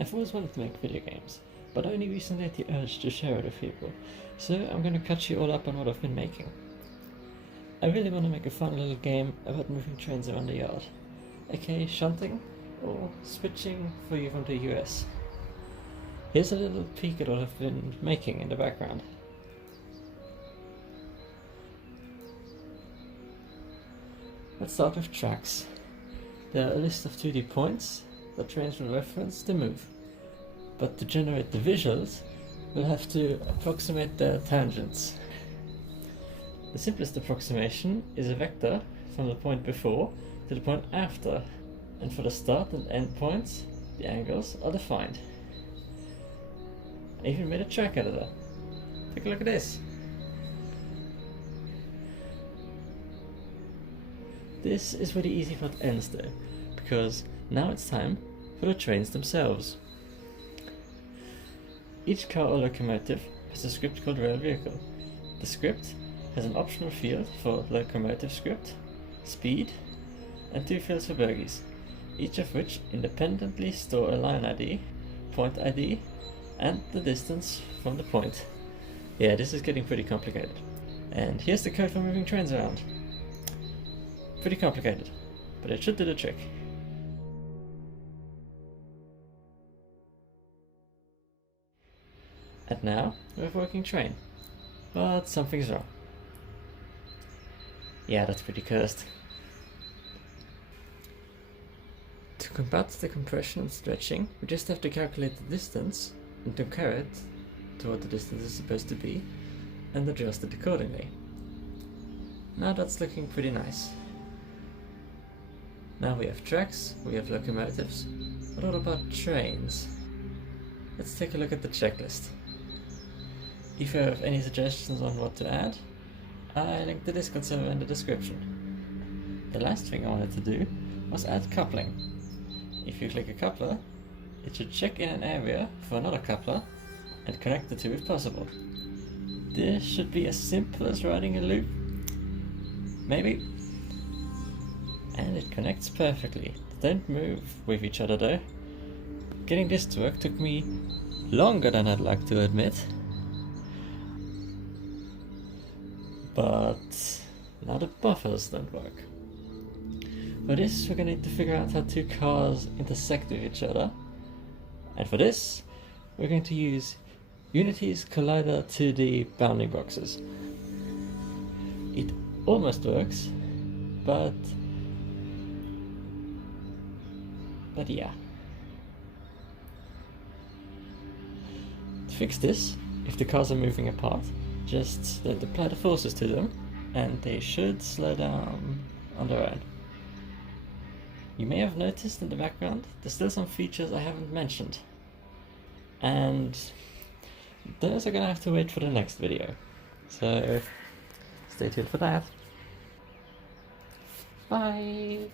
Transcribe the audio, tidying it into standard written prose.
I've always wanted to make video games, but I only recently had the urge to share it with people, so I'm going to catch you all up on what I've been making. I really want to make a fun little game about moving trains around the yard, aka shunting, or switching for you from the US. Here's a little peek at what I've been making in the background. Let's start with tracks. There are a list of 2D points that trains will reference to move, but to generate the visuals, we'll have to approximate their tangents. The simplest approximation is a vector from the point before to the point after, and for the start and end points, the angles are defined. I even made a track editor. Take a look at this. This is where the easy part ends though, because now it's time for the trains themselves. Each car or locomotive has a script called rail vehicle. The script has an optional field for locomotive script, speed, and 2 fields for bogies, each of which independently store a line ID, point ID, and the distance from the point. Yeah, this is getting pretty complicated. And here's the code for moving trains around. Pretty complicated, but it should do the trick. And now we have a working train, but something's wrong. Yeah, that's pretty cursed. To combat the compression and stretching, we just have to calculate the distance and compare it to what the distance is supposed to be and adjust it accordingly. Now that's looking pretty nice. Now we have tracks, we have locomotives, but what about trains? Let's take a look at the checklist. If you have any suggestions on what to add, I linked the Discord server in the description. The last thing I wanted to do was add coupling. If you click a coupler, it should check in an area for another coupler and connect the two if possible. This should be as simple as writing a loop. Maybe. And it connects perfectly. They don't move with each other though. Getting this to work took me longer than I'd like to admit. But now the buffers don't work. For this we're going to need to figure out how 2 cars intersect with each other. And for this we're going to use Unity's Collider 2D bounding boxes. It almost works, but yeah. To fix this, if the cars are moving apart, just apply the forces to them and they should slow down on their own. You may have noticed in the background there's still some features I haven't mentioned, and those are gonna have to wait for the next video, so stay tuned for that. Bye!